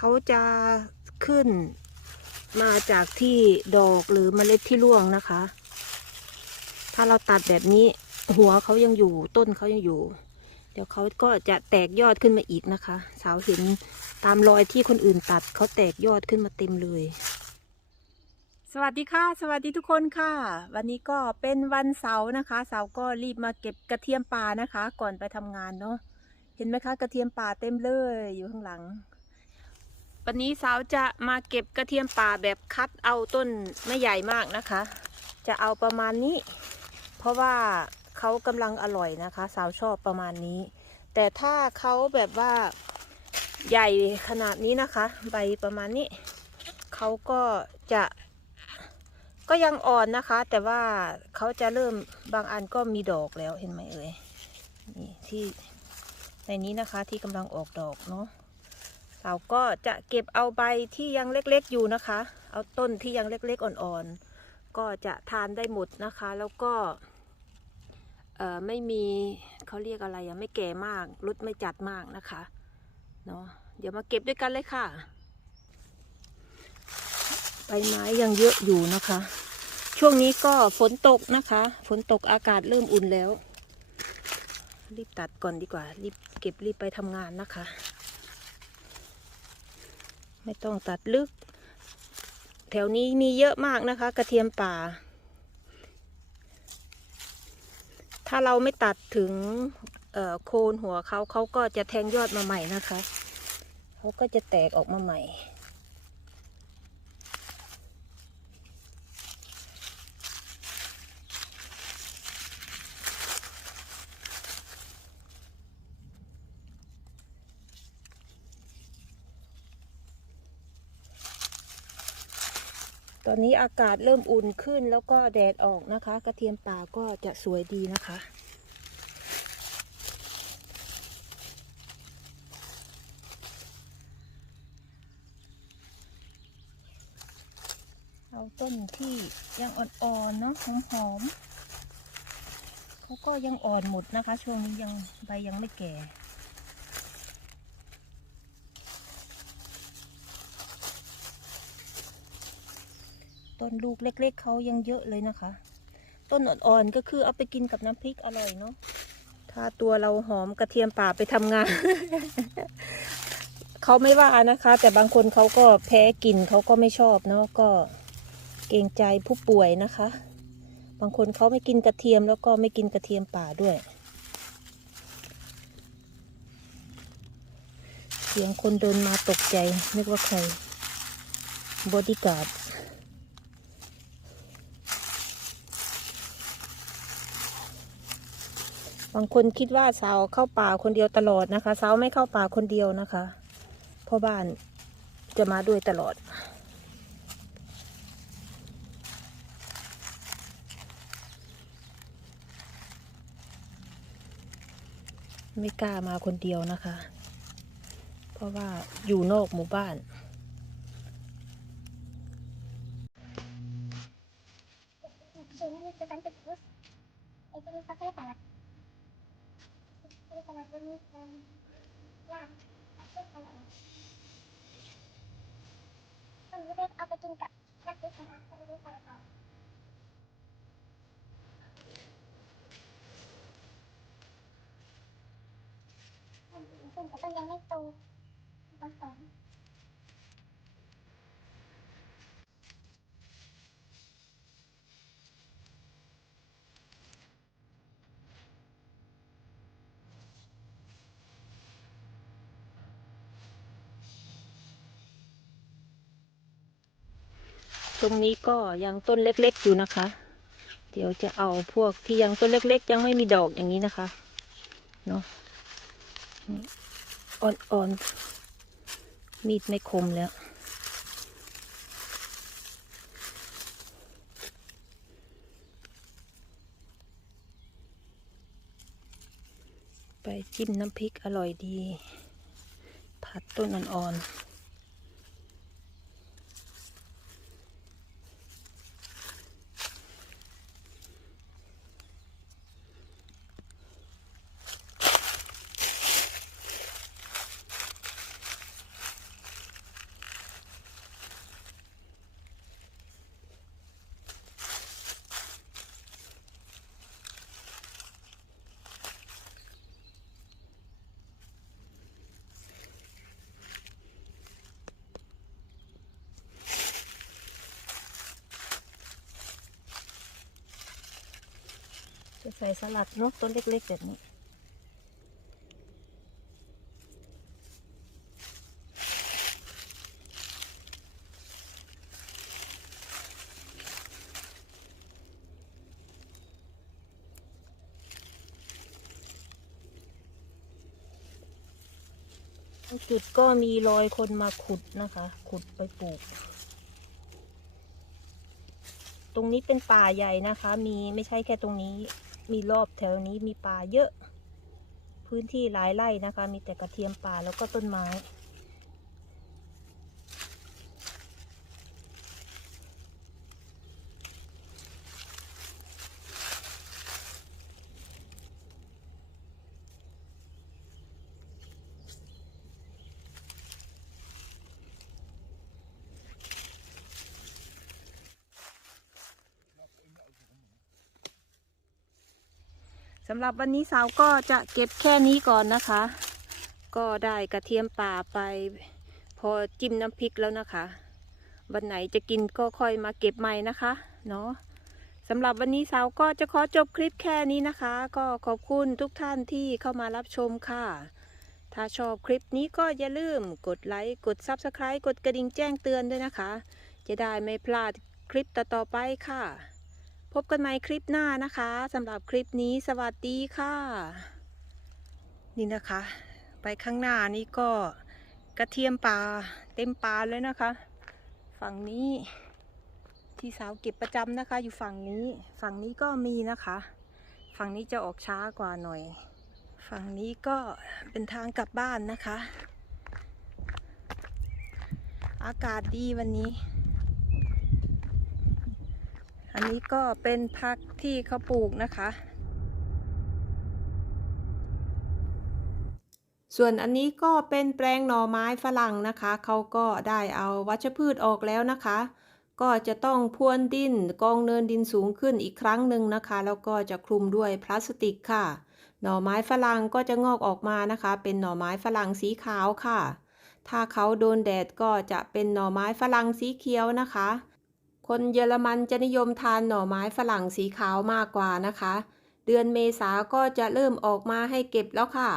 เขาจะขึ้นมาจากที่ดอกหรือเมล็ดที่ร่วงนะคะ ถ้าเราตัดแบบนี้หัวเขายังอยู่ต้นเขายังอยู่ เดี๋ยวเขาก็จะแตกยอดขึ้นมาอีกนะคะ สาวเห็นตามรอยที่คนอื่นตัดเขาแตกยอดขึ้นมาเต็มเลย สวัสดีค่ะ สวัสดีทุกคนค่ะ วันนี้ก็เป็นวันเสาร์นะคะ เสาร์ก็รีบมาเก็บกระเทียมป่านะคะ ก่อนไปทำงานเนาะเห็นไหมคะ กระเทียมป่าเต็มเลยอยู่ข้างหลัง วันนี้สาวจะมาเก็บกระเทียมป่าแบบคัดเอาต้นไม่ใหญ่มากนะคะ จะเอาประมาณนี้ เพราะว่าเขากำลังอร่อยนะคะ สาวชอบประมาณนี้ แต่ถ้าเขาแบบว่าใหญ่ขนาดนี้นะคะ ใบประมาณนี้เขาก็จะก็ยังอ่อนนะคะ แต่ว่าเขาจะเริ่มบางอันก็มีดอกแล้วเห็นไหมเอ่ยนี่ที่ในนี้นะคะที่กำลังออกดอกเนาะ เราก็จะเก็บเอาใบที่ยังเล็กๆอยู่นะคะ เอาต้นที่ยังเล็กๆอ่อนๆ ก็จะทานได้หมดนะคะ แล้วก็เอ่อไม่มีเขาเรียกอะไรอะไม่แก่มากรสไม่จัดมากนะคะเนาะเดี๋ยวมาเก็บด้วยกันเลยค่ะ ใบไม้ยังเยอะอยู่นะคะ ช่วงนี้ก็ฝนตกนะคะ ฝนตกอากาศเริ่มอุ่นแล้ว รีบตัดก่อนดีกว่า รีบเก็บรีบไปทำงานนะคะ ไม่ต้องตัดลึก แถวนี้มีเยอะมากนะคะ กระเทียมป่า ถ้าเราไม่ตัดถึงโคนหัวเขาเขาก็จะแทงยอดมาใหม่นะคะ เขาก็จะแตกออกมาใหม่ ตอนนี้อากาศเริ่มอุ่นขึ้นแล้วก็แดดออกนะคะ กระเทียมป่าก็จะสวยดีนะคะ เอาต้นที่ยังอ่อนๆเนาะหอมๆเขาก็ยังอ่อนหมดนะคะ ช่วงนี้ยังใบยังไม่แก่ ต้นลูกเล็ก ๆเขายังเยอะเลยนะคะ ต้นอ่อนๆก็คือเอาไปกินกับน้ำพริกอร่อยเนาะถ้าตัวเราหอมกระเทียมป่าไปทำงาน เขาไม่ว่านะคะ แต่บางคนเขาก็แพ้กลิ่นเขาก็ไม่ชอบเนาะก็เกรงใจผู้ป่วยนะคะ บางคนเขาไม่กินกระเทียมแล้วก็ไม่กินกระเทียมป่าด้วย เสียงคนเดินมาตกใจนึกว่าใครบอดี้การ์ด บางคนคิดว่าสาวเข้าป่าคนเดียวตลอดนะคะสาวไม่เข้าป่าคนเดียวนะคะพ่อบ้านจะมาด้วยตลอด ไม่กล้ามาคนเดียวนะคะ เพราะว่าอยู่นอกหมู่บ้าน เอาไปกินกับน้ำพริกนะคะซึ่งแต่ก็ยังไม่โตผสม ตรงนี้ก็ยังต้นเล็กๆอยู่นะคะ เดี๋ยวจะเอาพวกที่ยังต้นเล็ก ๆ ยังไม่มีดอกอย่างนี้นะคะ เนาะอ่อนๆ มีดไม่คมแล้วไปจิ้มน้ำพริกอร่อยดี ผัดต้นอ่อนๆ ใส่สลัดเนกต้นเล็กๆแบบนี้ จุดก็มีรอยคนมาขุดนะคะ ขุดไปปลูกตรงนี้เป็นป่าใหญ่นะคะ มีไม่ใช่แค่ตรงนี้ มีรอบแถวนี้มีป่าเยอะ พื้นที่หลายไร่นะคะ มีแต่กระเทียมป่าแล้วก็ต้นไม้ สำหรับวันนี้สาวก็จะเก็บแค่นี้ก่อนนะคะ ก็ได้กระเทียมป่าไป พอจิ้มน้ำพริกแล้วนะคะ วันไหนจะกินก็ค่อยมาเก็บใหม่นะคะเนาะสำหรับวันนี้สาวก็จะขอจบคลิปแค่นี้นะคะ ก็ขอบคุณทุกท่านที่เข้ามารับชมค่ะ ถ้าชอบคลิปนี้ก็อย่าลืมกดไลค์กด Subscribe กดกระดิ่งแจ้งเตือนด้วยนะคะ จะได้ไม่พลาดคลิปต่อๆไปค่ะ บกันใหม่คลิปหน้านะคะสำหรับคลิปนี้สวัสดีค่ะ นี่นะคะ ไปข้างหน้านี่ก็กระเทียมป่าเต็มป่าเลยนะคะ ฝั่งนี้ที่สาวเก็บประจำนะคะ อยู่ฝั่งนี้ ฝั่งนี้ก็มีนะคะ ฝั่งนี้จะออกช้ากว่าหน่อย ฝั่งนี้ก็เป็นทางกลับบ้านนะคะ อากาศดีวันนี้ อันนี้ก็เป็นพักที่เขาปลูกนะคะ ส่วนอันนี้ก็เป็นแปลงหน่อไม้ฝรั่งนะคะ เขาก็ได้เอาวัชพืชออกแล้วนะคะ ก็จะต้องพรวนดินกองเนินดินสูงขึ้นอีกครั้งหนึ่งนะคะ แล้วก็จะคลุมด้วยพลาสติกค่ะ หน่อไม้ฝรั่งก็จะงอกออกมานะคะ เป็นหน่อไม้ฝรั่งสีขาวค่ะ ถ้าเขาโดนแดดก็จะเป็นหน่อไม้ฝรั่งสีเขียวนะคะ คนเยอรมันจะนิยมทานหน่อไม้ฝรั่งสีขาวมากกว่านะคะ เดือนเมษาก็จะเริ่มออกมาให้เก็บแล้วค่ะ